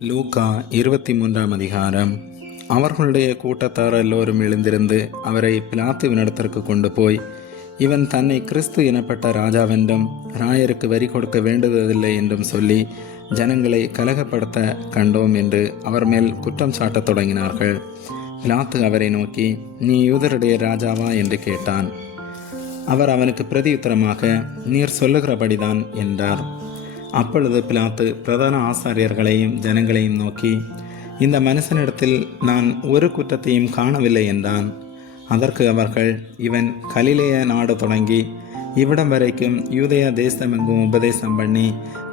லூக்கா 23 அதிகாரம். அவர்களுடைய கூட்டத்தார் எல்லோரும் எழுந்திருந்து அவரை பிலாத்துவினிடத்திற்கு கொண்டு போய், இவன் தன்னை கிறிஸ்து எனப்பட்ட ராஜாவென்றும் ராயருக்கு வரி கொடுக்க வேண்டுவதில்லை என்றும் சொல்லி ஜனங்களை கலகப்படுத்த கண்டோம் என்று அவர் மேல் குற்றம் சாட்டத் தொடங்கினார்கள். பிலாத்து அவரை நோக்கி, நீ யூதருடைய ராஜாவா என்று கேட்டான். அவர் அவனுக்கு பிரதியுத்தரமாக, நீர் சொல்லுகிறபடிதான் என்றார். அப்பொழுது பிலாத்து பிரதான ஆசாரியர்களையும் ஜனங்களையும் நோக்கி, இந்த மனுஷனிடத்தில் நான் ஒரு குற்றத்தையும் காணவில்லை என்றான். அதற்கு அவர்கள், இவன் கலிலேய நாடு தொடங்கி இவ்விடம் வரைக்கும் யூதேயா தேசமெங்கும் உபதேசம் பண்ணி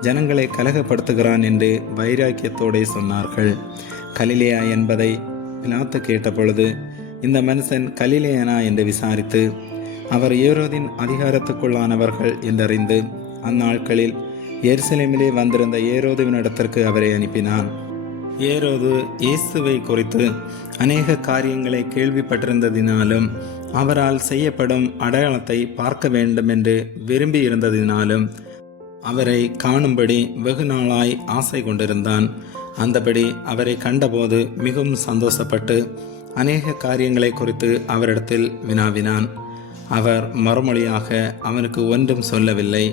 ஜனங்களை கலகப்படுத்துகிறான் என்று வைராக்கியத்தோடே சொன்னார்கள். கலிலேயா என்பதை பிலாத்து கேட்டபொழுது, இந்த மனுஷன் கலிலேயனா என்று விசாரித்து, அவர் ஏரோதின் அதிகாரத்துக்குள்ளானவர்கள் என்றறிந்து அந்நாட்களில் எருசலேமிலே வந்திருந்த ஏரோதுவினிடத்திற்கு அவரை அனுப்பினான். ஏரோது இயேசுவை குறித்து அநேக காரியங்களை கேள்விப்பட்டிருந்ததினாலும் அவரால் செய்யப்படும் அடையாளத்தை பார்க்க வேண்டும் என்று விரும்பியிருந்ததினாலும் அவரை காணும்படி வெகு நாளாய் ஆசை கொண்டிருந்தான். அந்தபடி அவரை கண்டபோது மிகவும் சந்தோஷப்பட்டு அநேக காரியங்களை குறித்து அவரிடத்தில் வினாவினான். அவர் மறுமொழியாக அவனுக்கு ஒன்றும் சொல்லவில்லை.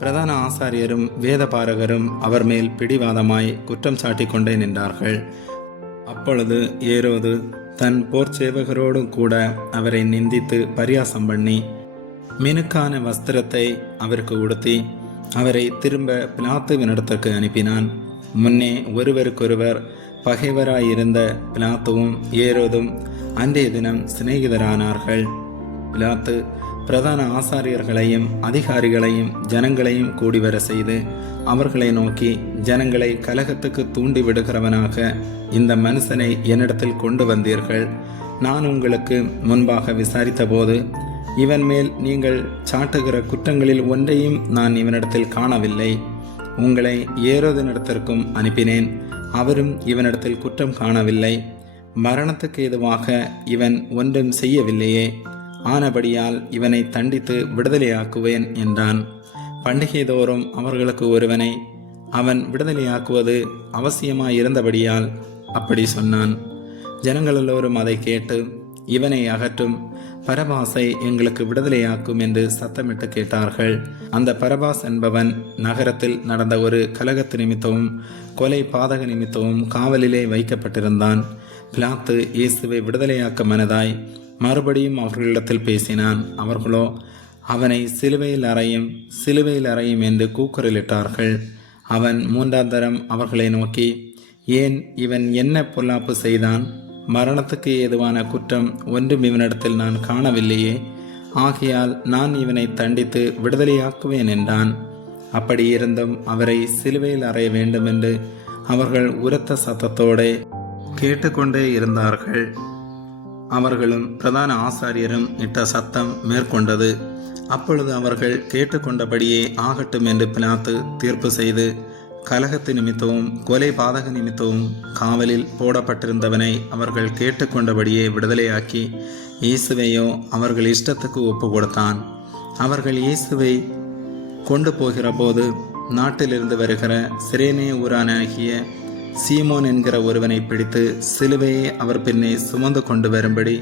பிரதான ஆசாரியரும் வேதபாரகரும் அவர் மேல் பிடிவாதமாய் குற்றம் சாட்டி கொண்டே நின்றார்கள். அப்பொழுது ஏரோது தன் போர் சேவகரோடும் கூட அவரை நிந்தித்து பரியாசம் பண்ணி மினுக்கான வஸ்திரத்தை அவருக்கு உடுத்தி அவரை திரும்ப பிலாத்துவினிடத்திற்கு அனுப்பினான். முன்னே ஒருவருக்கொருவர் பகைவராயிருந்த பிலாத்துவும் ஏரோதும் அன்றைய தினம் சிநேகிதரானார்கள். பிலாத்து பிரதான ஆசாரியர்களையும் அதிகாரிகளையும் ஜனங்களையும் கூடிவர செய்து அவர்களை நோக்கி, ஜனங்களை கலகத்துக்கு தூண்டி விடுகிறவனாக இந்த மனுஷனை என்னிடத்தில் கொண்டு வந்தீர்கள். நான் உங்களுக்கு முன்பாக விசாரித்த போது இவன் மேல் நீங்கள் சாட்டுகிற குற்றங்களில் ஒன்றையும் நான் இவனிடத்தில் காணவில்லை. உங்களை ஏரோதினிடத்திற்கும் அனுப்பினேன். அவரும் இவனிடத்தில் குற்றம் காணவில்லை. மரணத்துக்கு ஏதுவாக இவன் ஒன்றும் செய்யவில்லையே. ஆனபடியால் இவனை தண்டித்து விடுதலையாக்குவேன் என்றான். பண்டிகை தோறும் அவர்களுக்கு ஒருவனை அவன் விடுதலையாக்குவது அவசியமாயிருந்தபடியால் அப்படி சொன்னான். ஜனங்கள் எல்லோரும் அதை கேட்டு, இவனை அகற்றும், பரபாசை எங்களுக்கு விடுதலையாக்கும் என்று சத்தமிட்டு கேட்டார்கள். அந்த பரபாஸ் என்பவன் நகரத்தில் நடந்த ஒரு கலகத்து நிமித்தமும் கொலை பாதக நிமித்தமும் காவலிலே வைக்கப்பட்டிருந்தான். பிலாத்து இயேசுவை விடுதலையாக்க மனதாய் மறுபடியும் அவர்களிடத்தில் பேசினான். அவர்களோ அவனை சிலுவையில் அறையும் என்று கூக்குரலிட்டார்கள். அவன் 3ஆம் தரம் அவர்களை நோக்கி, ஏன் இவன் என்ன பொல்லாப்பு செய்தான்? மரணத்துக்கு ஏதுவான குற்றம் ஒன்றும் இவனிடத்தில் நான் காணவில்லையே. ஆகையால் நான் இவனை தண்டித்து விடுதலையாக்குவேன் என்றான். அப்படி இருந்தும் அவரை சிலுவையில் அறைய வேண்டும் என்று அவர்கள் உரத்த சத்தத்தோடு கேட்டுக்கொண்டே இருந்தார்கள். அவர்களும் பிரதான ஆசாரியரும் இட்ட சத்தம் மேற்கொண்டது. அப்பொழுது அவர்கள் கேட்டுக்கொண்டபடியே ஆகட்டும் என்று பிலாத்து தீர்ப்பு செய்து, கலகத்து நிமித்தமும் கொலை பாதக நிமித்தமும் காவலில் போடப்பட்டிருந்தவனை அவர்கள் கேட்டுக்கொண்டபடியே விடுதலையாக்கி இயேசுவையோ அவர்கள் இஷ்டத்துக்கு ஒப்பு கொடுத்தான். அவர்கள் இயேசுவை கொண்டு போகிற போது நாட்டிலிருந்து வருகிற சிரேனே ஊரானாகிய சீமோன் என்கிற ஒருவனை பிடித்து சிலுவையை அவர் பின்னே சுமந்து கொண்டு வரும்படி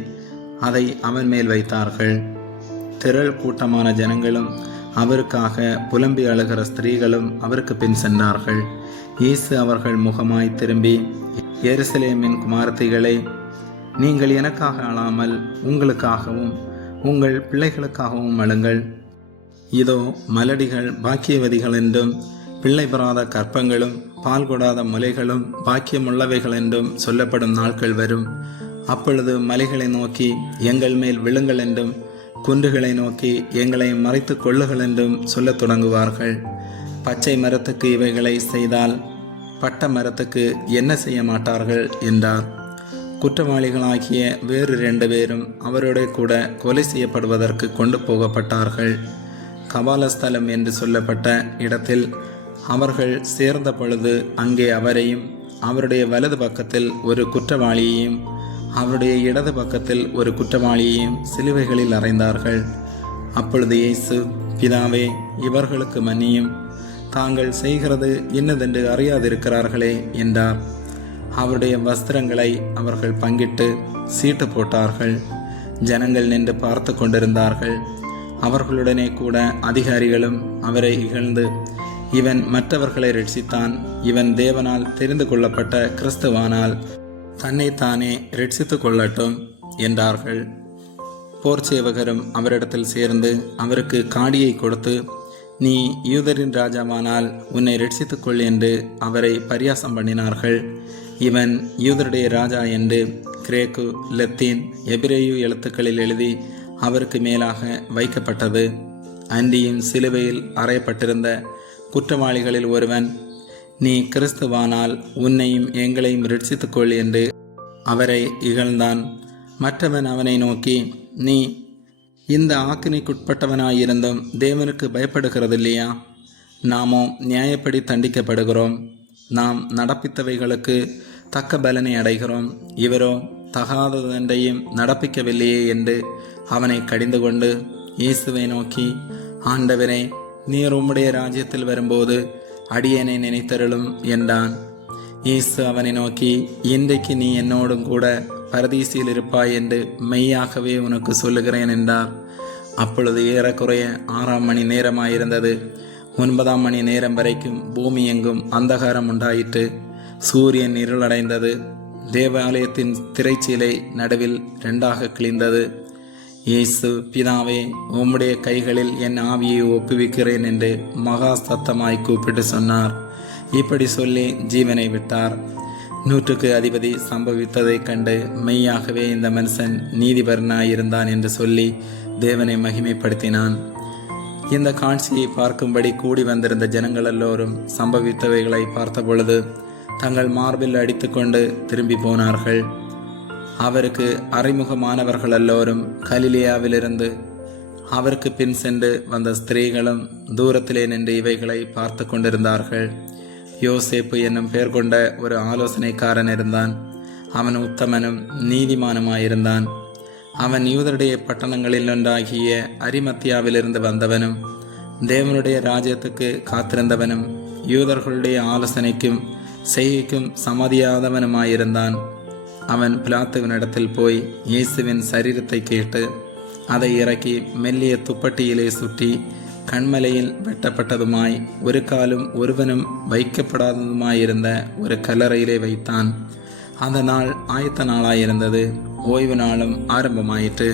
அதை அவன் மேல் வைத்தார்கள். திரள் கூட்டமான ஜனங்களும் அவருக்காக புலம்பி அழுகிற ஸ்திரீகளும் அவருக்கு பின் சென்றார்கள். இயேசு அவர்கள் முகமாய் திரும்பி, எருசலேமின் குமாரத்திகளே, நீங்கள் எனக்காக அழாமல் உங்களுக்காகவும் உங்கள் பிள்ளைகளுக்காகவும் அழுங்கள். இதோ மலடிகள் பாக்கியவதிகள் என்றும் பிள்ளை பெறாத கற்பங்களும் பால் கொடாத முலைகளும் பாக்கியமுள்ளவைகள் என்றும் சொல்லப்படும் நாட்கள் வரும். அப்பொழுது மலைகளை நோக்கி எங்கள் மேல் விழுங்கள் என்றும் குன்றுகளை நோக்கி எங்களை மறைத்து கொள்ளுகள் என்றும் சொல்லத் தொடங்குவார்கள். பச்சை மரத்துக்கு இவைகளை செய்தால் பட்ட மரத்துக்கு என்ன செய்ய மாட்டார்கள் என்றார். குற்றவாளிகளாகிய வேறு 2 பேரும் அவரோட கூட கொலை செய்யப்படுவதற்கு கொண்டு போகப்பட்டார்கள். கபாலஸ்தலம் என்று சொல்லப்பட்ட இடத்தில் அவர்கள் சேர்ந்த பொழுது அங்கே அவரையும் அவருடைய வலது பக்கத்தில் ஒரு குற்றவாளியையும் அவருடைய இடது பக்கத்தில் ஒரு குற்றவாளியையும் சிலுவைகளில் அறைந்தார்கள். அப்பொழுது இயேசு, பிதாவே, இவர்களுக்கு மன்னியும், தாங்கள் செய்கிறது என்னதென்று அறியாதிருக்கிறார்களே என்றார். அவருடைய வஸ்திரங்களை அவர்கள் பங்கிட்டு சீட்டு போட்டார்கள். ஜனங்கள் நின்று பார்த்து கொண்டிருந்தார்கள். அவர்களுடனே கூட அதிகாரிகளும் அவரை இகழ்ந்து, இவன் மற்றவர்களை ரட்சித்தான், இவன் தேவனால் தெரிந்து கொள்ளப்பட்ட கிறிஸ்துவானால் தன்னைத்தானே ரட்சித்து கொள்ளட்டும் என்றார்கள். போர்ச்சேவகரும் அவரிடத்தில் சேர்ந்து அவருக்கு காடியை கொடுத்து, நீ யூதரின் ராஜாவானால் உன்னை ரட்சித்துக்கொள் என்று அவரை பரியாசம் பண்ணினார்கள். இவன் யூதருடைய ராஜா என்று கிரேக்கு, லத்தீன், எபிரேயு எழுத்துக்களில் எழுதி அவருக்கு மேலாக வைக்கப்பட்டது. அன்றியும் சிலுவையில் அறையப்பட்டிருந்த குற்றவாளிகளில் ஒருவன், நீ கிறிஸ்துவானால் உன்னையும் எங்களையும் ரட்சித்துக்கொள் என்று அவரை இகழ்ந்தான். மற்றவன் அவனை நோக்கி, நீ இந்த ஆக்கினைக்குட்பட்டவனாயிருந்தும் தேவனுக்கு பயப்படுகிறதில்லையா? நாமோ நியாயப்படி தண்டிக்கப்படுகிறோம். நாம் நடப்பித்தவைகளுக்கு தக்க பலனை அடைகிறோம். இவரோ தகாததென்றையும் நடப்பிக்கவில்லையே என்று அவனை கடிந்து கொண்டு இயேசுவை நோக்கி, ஆண்டவரே, நீர் உம்முடைய ராஜ்யத்தில் வரும்போது அடியேனை நினைத்தருளும் என்றான். இயேசு அவனை நோக்கி, இன்றைக்கு நீ என்னோடும் கூட பரதீசில் இருப்பாய் என்று மெய்யாகவே உனக்கு சொல்லுகிறேன் என்றார். அப்பொழுது ஏறக்குறைய 6ஆம் மணி நேரமாயிருந்தது. 9ஆம் மணி நேரம் வரைக்கும் பூமி எங்கும் அந்தகாரம் உண்டாயிற்று. சூரியன் இருளடைந்தது. தேவாலயத்தின் திரைச்சீலை நடுவில் 2ஆக கிழிந்தது. இயேசு, பிதாவே, உம்முடைய கைகளில் என் ஆவியை ஒப்புவிக்கிறேன் என்று மகா சத்தமாய் கூப்பிட்டு சொன்னார். இப்படி சொல்லி ஜீவனை விட்டார். 100க்கு அதிபதி சம்பவித்ததைக் கண்டு மெய்யாகவே இந்த மனுஷன் நீதிபரனாயிருந்தான் என்று சொல்லி தேவனை மகிமைப்படுத்தினான். இந்த காட்சியை பார்க்கும்படி கூடி வந்திருந்த ஜனங்கள் எல்லோரும் சம்பவித்தவைகளை பார்த்தபொழுது தங்கள் மார்பில் அடித்துக்கொண்டு திரும்பி போனார்கள். அவருக்கு அறிமுகமானவர்கள் எல்லோரும் கலிலேயாவிலிருந்து அவருக்கு பின் சென்று வந்த ஸ்திரீகளும் தூரத்திலே நின்று இவைகளை பார்த்து கொண்டிருந்தார்கள். யோசேப்பு என்னும் பெயர் கொண்ட ஒரு ஆலோசனைக்காரன் இருந்தான். அவன் உத்தமனும் நீதிமானுமாயிருந்தான். அவன் யூதருடைய பட்டணங்களில் ஒன்றாகிய அரிமத்தியாவிலிருந்து வந்தவனும் தேவனுடைய ராஜ்யத்துக்கு காத்திருந்தவனும் யூதர்களுடைய ஆலோசனைக்கும் செய்கைக்கும் சம்மதியாதவனுமாயிருந்தான். அவன் பிலாத்துவினிடத்தில் போய் இயேசுவின் சரீரத்தை கேட்டு அதை இறக்கி மெல்லிய துப்பட்டியிலே சுற்றி கண்மலையில் வெட்டப்பட்டதுமாய் ஒரு காலும் ஒருவனும் வைக்கப்படாததுமாயிருந்த ஒரு கல்லறையிலே வைத்தான். அந்த நாள் ஆயத்த நாளாயிருந்தது. ஓய்வு நாளும் ஆரம்பமாயிற்று.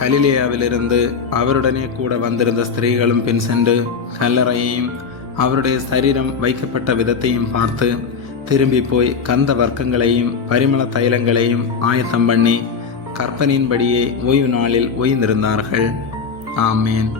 கலிலேயாவிலிருந்து அவருடனே கூட வந்திருந்த ஸ்திரீகளும் பின் சென்று கல்லறையையும் அவருடைய சரீரம் வைக்கப்பட்ட விதத்தையும் பார்த்து திரும்பி போய் கந்த வர்க்கங்களையும் பரிமள தைலங்களையும் ஆயத்தம் பண்ணி கற்பனையின்படியே ஓய்வு நாளில் ஓய்ந்திருந்தார்கள். ஆமேன்.